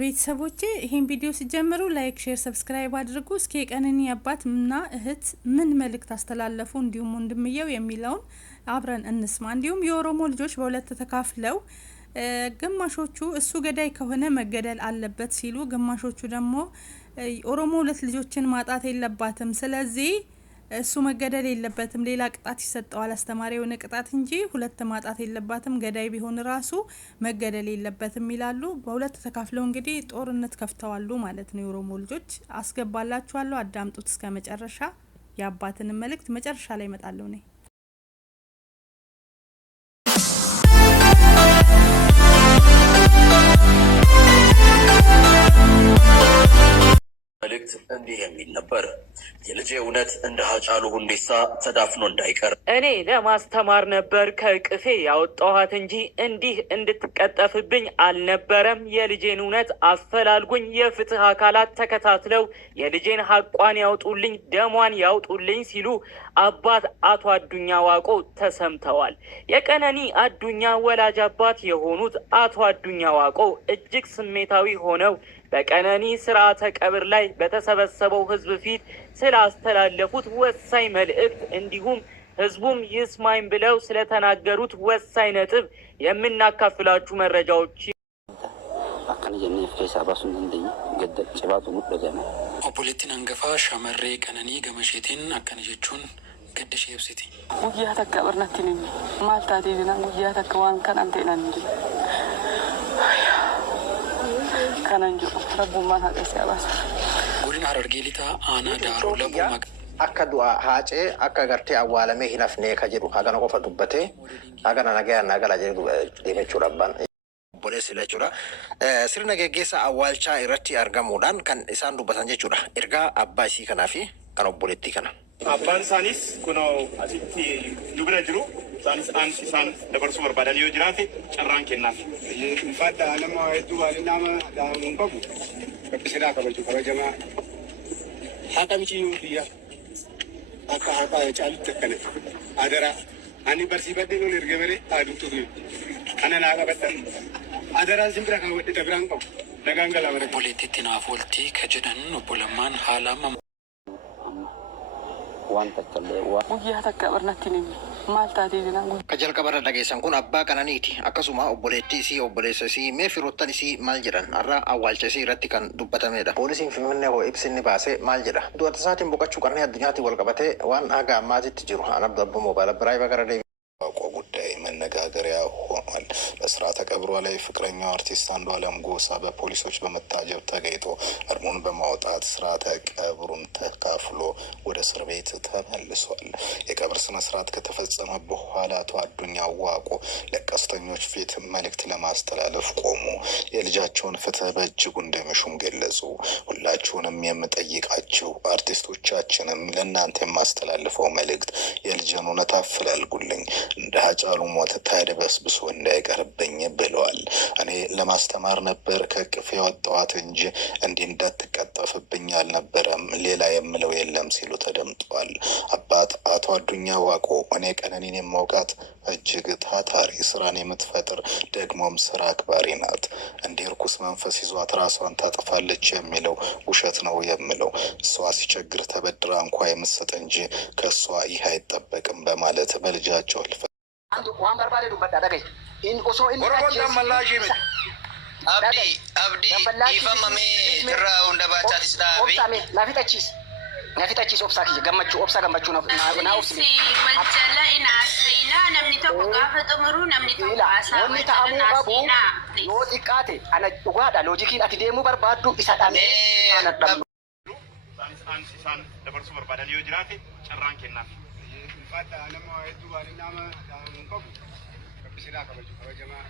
ቤተሰቦቼ ይሄን ቪዲዮ ሲጀምሩ ላይክ፣ ሼር፣ ሰብስክራይብ አድርጉ። እስኪ የቀነኒ አባትና እህት ምን መልእክት አስተላለፉ እንዲሁም ወንድምየው የሚለውን አብረን እንስማ። እንዲሁም የኦሮሞ ልጆች በሁለት ተካፍለው ግማሾቹ እሱ ገዳይ ከሆነ መገደል አለበት ሲሉ፣ ግማሾቹ ደግሞ ኦሮሞ ሁለት ልጆችን ማጣት የለባትም ስለዚህ እሱ መገደል የለበትም ሌላ ቅጣት ይሰጠዋል አስተማሪ የሆነ ቅጣት እንጂ ሁለት ማጣት የለባትም ገዳይ ቢሆን ራሱ መገደል የለበትም ይላሉ። በሁለት ተካፍለው እንግዲህ ጦርነት ከፍተዋሉ ማለት ነው። የኦሮሞ ልጆች አስገባላችኋለሁ፣ አዳምጡት እስከ መጨረሻ። የአባትን መልእክት መጨረሻ ላይ እመጣለሁ ነኝ። መልእክት እንዲህ የሚል ነበር። የልጄ እውነት እንደ ሀጫሉ ሁንዴሳ ተዳፍኖ እንዳይቀር እኔ ለማስተማር ነበር ከቅፌ ያወጣኋት እንጂ እንዲህ እንድትቀጠፍብኝ አልነበረም። የልጄን እውነት አፈላልጉኝ። የፍትህ አካላት ተከታትለው የልጄን ሀቋን ያውጡልኝ፣ ደሟን ያውጡልኝ ሲሉ አባት አቶ አዱኛ ዋቆ ተሰምተዋል። የቀነኒ አዱኛ ወላጅ አባት የሆኑት አቶ አዱኛ ዋቆ እጅግ ስሜታዊ ሆነው በቀነኒ ስርዓተ ቀብር ላይ በተሰበሰበው ህዝብ ፊት ስላስተላለፉት ወሳኝ መልእክት እንዲሁም ህዝቡም ይስማኝ ብለው ስለተናገሩት ወሳኝ ነጥብ የምናካፍላችሁ መረጃዎች ኦፖሌቲን አንገፋ ሻመሬ ቀነኒ ገመሼቲን አከነጀቹን ገደሽ ይብሲቲ ጉያ ተቀበርናቲን ማልታቲ ዲና ጉያ ተቀዋን ከናንቴናን እንጂ kananju rabbuman haqa siyaabas godina harargeelita aanaa daaroo labuu akka du'a haacee akka gartee awwaalamee hin hafnee ka jedhu hagana qofa dubbatee hagana nagayaan nagala jedhu deemechuu dhabbaan obboleessi jechuudha. Sirna geggeessa awwaalchaa irratti argamuudhaan kan isaan dubbatan jechuudha. Ergaa abbaa isii kanaa fi kan obboleettii kana. Abbaan isaanis kunoo asitti dubira jiru. Isaan dabarsuu barbaadan yoo jiraate carraan kennaaf. Fadda nama hedduu nama daamuun qabu qabbisidhaa kabaju kabajamaa haqa michiyyuu biyya akka haqa caalutti akkana adara ani barsiifadhee loon erga malee aduutu ana naa qabadhan adaraan simbira kan wadhita biraan qabu nagaan galaa bara. Obboleettiitti naaf ooltii ka jedhan obbolammaan haala guyyaa taqabarnatiin maaltaati dinan kajal qabarra dhageessan kun abbaa kananiiti. Akkasuma obboleettii isii obboleessa isii mee firoottan isii maal jedhan har'a awwaalcha isii irratti kan dubbatamedha. Poolisiin Finfinnee hoo ibsinni baasee maal jedha? Du'ata isaatiin boqachuu qarnee addunyaatti wal qabatee waan haga ammaatitti jiru anabda abbo moobaala biraayba gara deebi ጉዳይ መነጋገሪያ ሆኗል። በስርዓተ ቀብሯ ላይ ፍቅረኛው አርቲስት አንዷለም ጎሳ በፖሊሶች በመታጀብ ተገኝቶ እርሙን በማውጣት ስርዓተ ቀብሩን ተካፍሎ ወደ እስር ቤት ተመልሷል። የቀብር ስነ ስርዓት ከተፈጸመ በኋላ አቶ አዱኛ ዋቆ ለቀስተኞች ፊት መልእክት ለማስተላለፍ ቆሙ። የልጃቸውን ፍትህ በእጅጉ እንደሚሹም ገለጹ። ሁላችሁንም የምጠይቃችሁ አርቲስቶቻችንም ለእናንተ የማስተላልፈው መልእክት የልጅን እውነት አፈላልጉልኝ፣ እንደ ሀጫሉ ሞት ተደበስብሶ እንዳይቀርብኝ ብለዋል። እኔ ለማስተማር ነበር ከቅፍ ያወጣኋት እንጂ እንዲህ እንዳትቀጠፍብኝ አልነበረም፣ ሌላ የምለው የለም ሲሉ ተደምጧል። አባት አቶ አዱኛ ዋቆ እኔ ቀነኒን የማውቃት እጅግ ታታሪ ስራን የምትፈጥር ደግሞም ስራ አክባሪ ናት። እንዲህ ርኩስ መንፈስ ይዟት ራሷን ታጠፋለች የሚለው ውሸት ነው የምለው። እሷ ሲቸግር ተበድራ እንኳ የምትሰጥ እንጂ ከእሷ ይህ አይጠበቅም በማለት በልጃቸው Antu waan barbaade dubbadha dhagaye. Osoo inni abdii dhiifamamee irraa hunda baachaatis dhaabe. Nafitachiis obsaa kiyya gammachuu obsaa gammachuu naa obsine. Wajjala inaasayinaa namni tokko gaafa xumuru namni tokko haasaa wanni ta'amuu qabu yoo xiqqaate ana dhugaadha loojikiin ati deemuu barbaaddu isa dhabee ana dhabdu. Isaan dabarsuu barbaadan yoo jiraate carraan kennaaf. Fadda nama hedduu nama daamuun qabu qabbisidhaa kabaju kabajamaa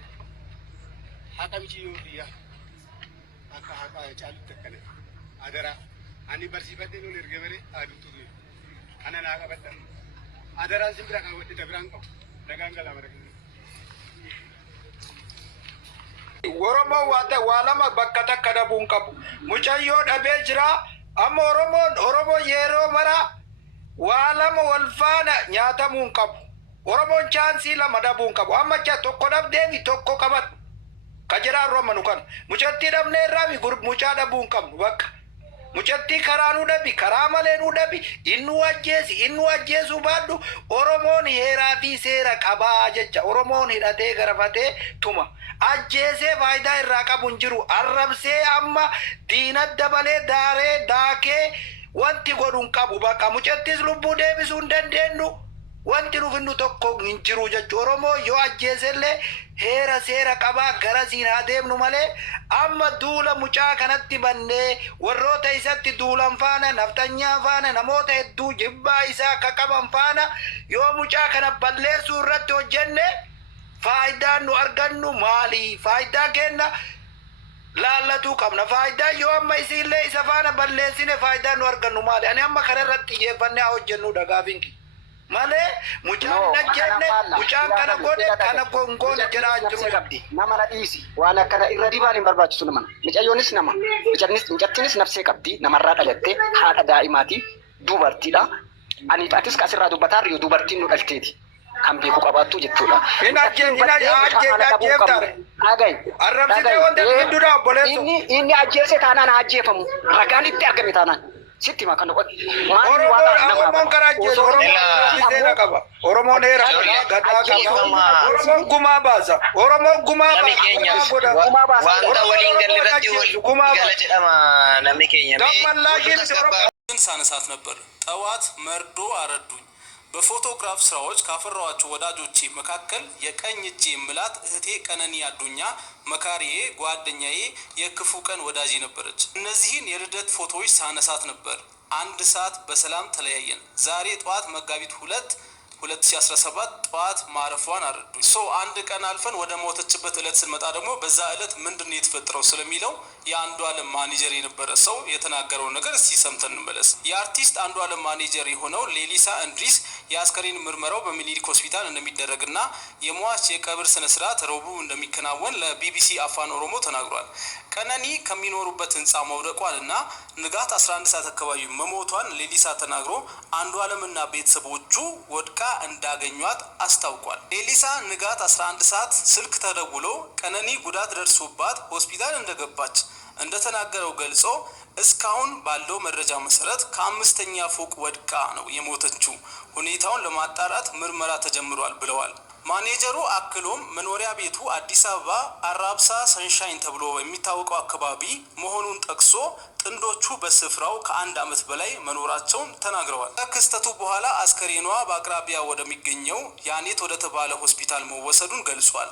haqa michiyyuu biyya akka haqa caalutti akkana adara ani barsiifadhee loon erga malee aduutu ana naa qabadhan adaraan simbira kan wadhita biraan qabu nagaan galaa bara. Oromoon waa lama bakka takka dhabuun qabu. Mucayyoo dhabee jira amma Oromoon yeroo maraa waa lama wal faana nyaatamuun qabu. Oromoon chaansii lama dhabuun qabu. Amma tokko dhabdeeni tokko qaban. ከጀራ ሮመኑ ከን ሙጨቲ ደምኔ ራቢ ጉርብ ሙጫ ደቡን ቀም በቃ ሙጨቲ ከራኑ ደቢ ከራመሌኑ ደቢ ኢኑ አጀሱ ባዱ ኦሮሞን ሄራፊ ሴራ ቀባ ጀቻ ኦሮሞን ሂዳቴ ገረፈቴ ቱማ አጀሴ ፋይዳ ይራቀቡ እንጅሩ አረብሴ አማ ዲነት ደበሌ ዳሬ ዳኬ ወንቲ ጎዱን ቀቡ በቃ ሙጨቲስ ልቡ ደቢሱ እንደንደኑ wanti nufinnu tokko hin jiru jechuudha. Oromoo yoo ajjeesellee heera seera qabaa gara siin haa deemnu malee amma duula mucaa kanatti bannee warroota isatti duulan faana naftanyaa faana namoota hedduu jibbaa isaa akka qaban faana yoo mucaa kana balleessuu irratti hojjenne faayidaan nu argannu maali? Faayidaa kenna laallatu qabna. Faayidaa yoo amma isiillee isa faana balleessine faayidaan nu argannu maali? Ani amma kana irratti xiyyeeffannee haa hojjennu dhagaafinki. Malee mucaan najjenne mucaan kana godhe kana gongoon jira jiru nama na dhiisi waan akkana irra dibaan hin barbaachisu nama mucayyoonis nama mucattinis nafsee qabdi namarraa dhalatte haadha daa'imaati dubartiidha ani atis kasirraa dubbataa riyo dubartiin nu dhalteeti kan beeku qabaattu jechuudha. Inni ajjeese taanaan ajjeefamu ragaan itti argame taanaan. Sitti makan qot maali Oromoon karajje Oromoon heera gadaa qaba Oromoon gumaa baasa Oromoon gumaa baasa wanta waliin galirratti wal gala jedhama namni keenya ሳነሳት ነበር። ጠዋት መርዶ አረዱኝ። በፎቶግራፍ ስራዎች ካፈራዋቸው ወዳጆቼ መካከል የቀኝ እጄ ምላት እህቴ ቀነኒ አዱኛ መካሪዬ ጓደኛዬ የክፉ ቀን ወዳጄ ነበረች። እነዚህን የልደት ፎቶዎች ሳነሳት ነበር። አንድ ሰዓት በሰላም ተለያየን። ዛሬ ጠዋት መጋቢት 2017 ጠዋት ማረፏን አረዱኝ። አንድ ቀን አልፈን ወደ ሞተችበት እለት ስንመጣ ደግሞ በዛ እለት ምንድነው የተፈጠረው ስለሚለው የአንዱዓለም ማኔጀር የነበረ ሰው የተናገረው ነገር እስቲ ሰምተን እንመለስ። የአርቲስት አንዱዓለም ማኔጀር የሆነው ሌሊሳ እንድሪስ የአስከሬን ምርመራው በሚኒሊክ ሆስፒታል እንደሚደረግና የሟች የቀብር ስነ ስርዓት ረቡዕ እንደሚከናወን ለቢቢሲ አፋን ኦሮሞ ተናግሯል። ቀነኒ ከሚኖሩበት ህንጻ መውደቋንና ንጋት 11 ሰዓት አካባቢ መሞቷን ሌሊሳ ተናግሮ አንዱዓለምና ቤተሰቦቹ ወድቃ እንዳገኟት አስታውቋል። ሌሊሳ ንጋት 11 ሰዓት ስልክ ተደውሎ ቀነኒ ጉዳት ደርሶባት ሆስፒታል እንደገባች እንደተናገረው ገልጾ እስካሁን ባለው መረጃ መሰረት ከ5ኛ ፎቅ ወድቃ ነው የሞተችው። ሁኔታውን ለማጣራት ምርመራ ተጀምሯል ብለዋል። ማኔጀሩ አክሎም መኖሪያ ቤቱ አዲስ አበባ አራብሳ ሰንሻይን ተብሎ የሚታወቀው አካባቢ መሆኑን ጠቅሶ ጥንዶቹ በስፍራው ከ1 ዓመት በላይ መኖራቸውን ተናግረዋል። ከክስተቱ በኋላ አስከሬኗ በአቅራቢያ ወደሚገኘው ያኔት ወደ ተባለ ሆስፒታል መወሰዱን ገልጿል።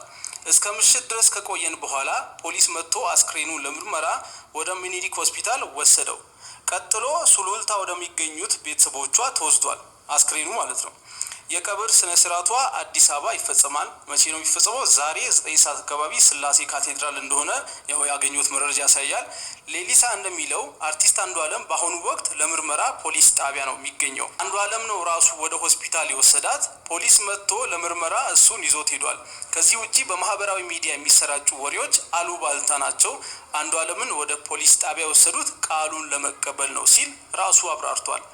እስከ ምሽት ድረስ ከቆየን በኋላ ፖሊስ መጥቶ አስክሬኑን ለምርመራ ወደ ሚኒሊክ ሆስፒታል ወሰደው። ቀጥሎ ሱሉልታ ወደሚገኙት ቤተሰቦቿ ተወስዷል። አስክሬኑ ማለት ነው። የቀብር ስነ ስርዓቷ አዲስ አበባ ይፈጸማል። መቼ ነው የሚፈጸመው? ዛሬ 9 ሰዓት አካባቢ ስላሴ ካቴድራል እንደሆነ ያው ያገኙት መረጃ ያሳያል። ሌሊሳ እንደሚለው አርቲስት አንዱዓለም በአሁኑ ወቅት ለምርመራ ፖሊስ ጣቢያ ነው የሚገኘው። አንዱዓለም ነው ራሱ ወደ ሆስፒታል የወሰዳት። ፖሊስ መጥቶ ለምርመራ እሱን ይዞት ሄዷል። ከዚህ ውጪ በማህበራዊ ሚዲያ የሚሰራጩ ወሬዎች አሉባልታ ናቸው። አንዱዓለምን ወደ ፖሊስ ጣቢያ የወሰዱት ቃሉን ለመቀበል ነው ሲል ራሱ አብራርቷል።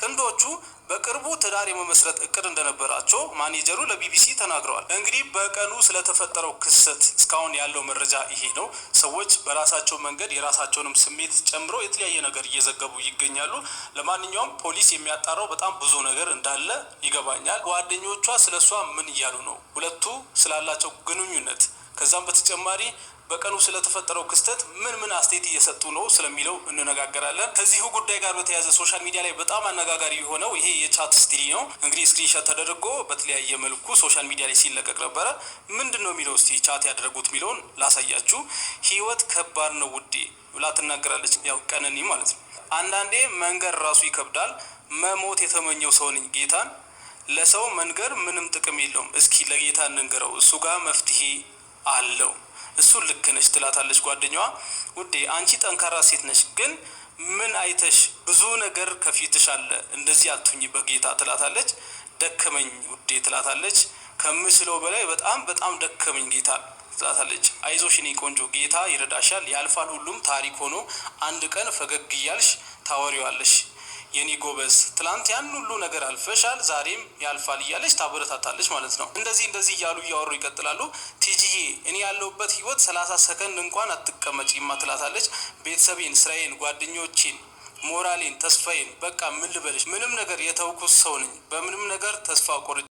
ጥንዶቹ በቅርቡ ትዳር የመመስረት እቅድ እንደነበራቸው ማኔጀሩ ለቢቢሲ ተናግረዋል። እንግዲህ በቀኑ ስለተፈጠረው ክስተት እስካሁን ያለው መረጃ ይሄ ነው። ሰዎች በራሳቸው መንገድ የራሳቸውንም ስሜት ጨምሮ የተለያየ ነገር እየዘገቡ ይገኛሉ። ለማንኛውም ፖሊስ የሚያጣራው በጣም ብዙ ነገር እንዳለ ይገባኛል። ጓደኞቿ ስለሷ ምን እያሉ ነው? ሁለቱ ስላላቸው ግንኙነት ከዛም በተጨማሪ በቀኑ ስለተፈጠረው ክስተት ምን አስተያየት እየሰጡ ነው ስለሚለው እንነጋገራለን። ከዚሁ ጉዳይ ጋር በተያያዘ ሶሻል ሚዲያ ላይ በጣም አነጋጋሪ የሆነው ይሄ የቻት ስትሪ ነው። እንግዲህ ስክሪንሾት ተደርጎ በተለያየ መልኩ ሶሻል ሚዲያ ላይ ሲለቀቅ ነበረ። ምንድነው የሚለው? እስቲ ቻት ያደረጉት የሚለውን ላሳያችሁ። ህይወት ከባድ ነው ውዴ ብላ ትናገራለች። ያው ቀነኒ ማለት ነው። አንዳንዴ መንገር ራሱ ይከብዳል። መሞት የተመኘው ሰው ነኝ ጌታን። ለሰው መንገር ምንም ጥቅም የለውም። እስኪ ለጌታ እንንገረው፣ እሱ ጋር መፍትሄ አለው። እሱ ልክ ነች ትላታለች ጓደኛዋ። ውዴ አንቺ ጠንካራ ሴት ነች፣ ግን ምን አይተሽ? ብዙ ነገር ከፊትሽ አለ፣ እንደዚህ አትሁኝ በጌታ ትላታለች። ደከመኝ ውዴ ትላታለች። ከምችለው በላይ በጣም ደከመኝ ጌታ ትላታለች። አይዞሽ እኔ ቆንጆ፣ ጌታ ይረዳሻል፣ ያልፋል፣ ሁሉም ታሪክ ሆኖ አንድ ቀን ፈገግ እያልሽ ታወሪዋለሽ። የኔ ጎበዝ ትላንት ያን ሁሉ ነገር አልፈሻል፣ ዛሬም ያልፋል እያለች ታበረታታለች ማለት ነው። እንደዚህ እያሉ እያወሩ ይቀጥላሉ። ቲጂዬ እኔ ያለሁበት ህይወት 30 ሰከንድ እንኳን አትቀመጪማ ትላታለች። ቤተሰቤን፣ ስራዬን፣ ጓደኞቼን፣ ሞራሌን፣ ተስፋዬን በቃ ምን ልበልሽ፣ ምንም ነገር የተውኩት ሰው ነኝ። በምንም ነገር ተስፋ ቆርጬ